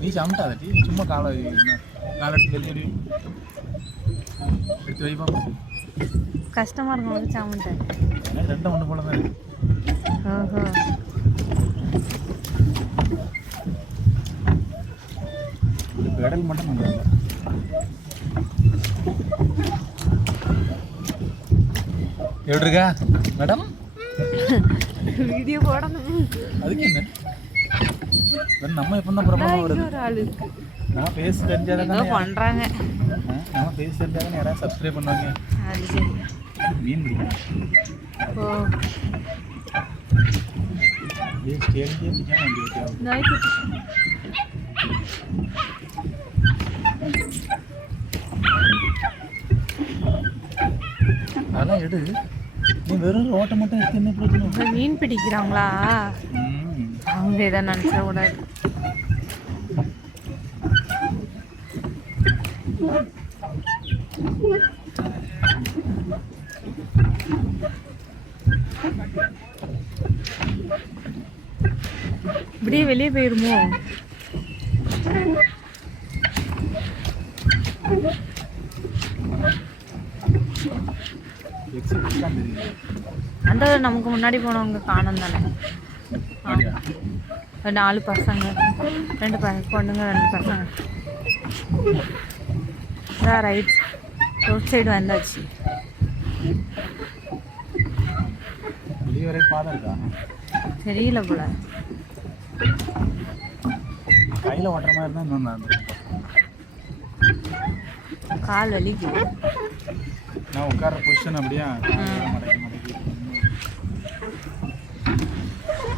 நீ சமட்டாத டீ சும்மா காலை எடுத்து வெளியே எடுத்து வை பாப்போம். கஷ்டமா இருக்கும் வந்து சாமட்டேன். ரெண்டும் ஒன்று போல தான் இருக்கு. ஓஹோ பெடல் மட்டும் பண்ணுறாங்க. எப்படி இருக்கா மேடம்? வீடியோ போடணும். அதுக்கு என்ன நம்ம எப்போ தான் பிரபலமாக வருது? ஒரு ஆள் இருக்கு. நம்ம பேஸ் தெரிஞ்சாதான் பண்றாங்க. நம்ம பேஸ் தெரிஞ்சாதான் யாராவது சப்ஸ்கிரைப் பண்ணுவாங்க. அது சரி. மீன் பிடிக்கும். ஓ ஸ்டேடியம் பிடிக்காம வண்டி ஓட்டியாகும். அதெல்லாம் எடு. நீ வெறும் ரோட்டை மட்டும் எடுத்து என்ன பிரச்சனை? மீன் பிடிக்கிறாங்களா? அவங்க இதை நினச்ச கூடாது. இப்படியே வெளியே போயிருமோ? அந்த நமக்கு முன்னாடி போனவங்க காணும் தானே. 4 பசங்க, 2 பொண்ணுங்க, 2 பசங்க. ரைட் ரோட் சைடு வந்தாச்சு. தெரியல போல. கையில் ஓட்டுற மாதிரி தான் இன்னும் கால் வலிக்குது. நான் உட்கார பொசிஷன் அப்படியா மடக்கி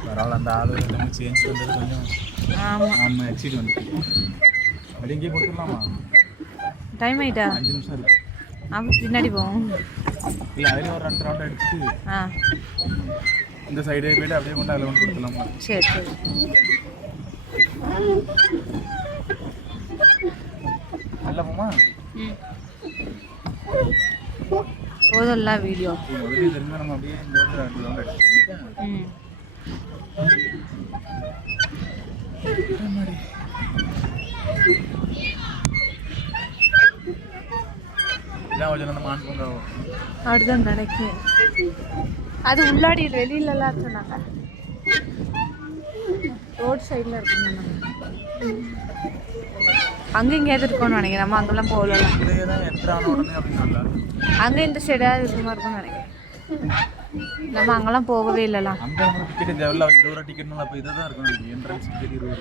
பரவாயில்ல. அந்த ஆள் எல்லாமே சேஞ்ச் பண்ணுறது கொஞ்சம். ஆமாம் எக்ஸிட் வந்து அப்படி இங்கேயே கொடுத்துடலாமா? டைம் ஆகிட்டா? 5 நிமிஷம் இருக்கு. அப்போ பின்னாடி போவோம். இல்லை அதில் ஒரு 2 ரவுண்ட் அடிச்சுட்டு இந்த சைடே போய்ட்டு அப்படியே கொண்டு அதில் கொண்டு கொடுத்துடலாமா? சரி சரி. நல்லா போமா? போதும்ல வீடியோ. முதலே தெரிஞ்சா நம்ம அப்படியே இந்த 2 ரவுண்ட் அடிச்சுட்டு அப்படிதான் நினைக்கிறேன். அது உள்ளாடி வெளியிலலாம் சொன்னாங்க. ரோட் சைடில் இருக்குங்க. அங்கே இங்கேயாவது இருக்கோன்னு நினைக்கிறேன். நம்ம அங்கெல்லாம் போகலாம். அங்கே இந்த சைடாவது இருக்க மாதிரி இருக்கும்னு நினைக்கிறேன். நம்ம அங்கெல்லாம் போகவே இல்லைலாம். அங்கே நம்ம டிக்கெட் தேவையில்ல. 20 ரூபா டிக்கெட்னால அப்போ இதாக தான் இருக்கும். என்ட்ரன்ஸ் டிக்கெட் 20 ரூபா.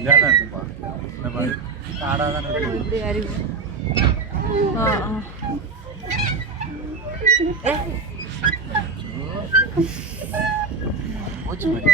இதாக தான் இருக்குப்பா. இந்த மாதிரி காடாக தான் இருக்கும். இப்படி அறிவு. போச்சு.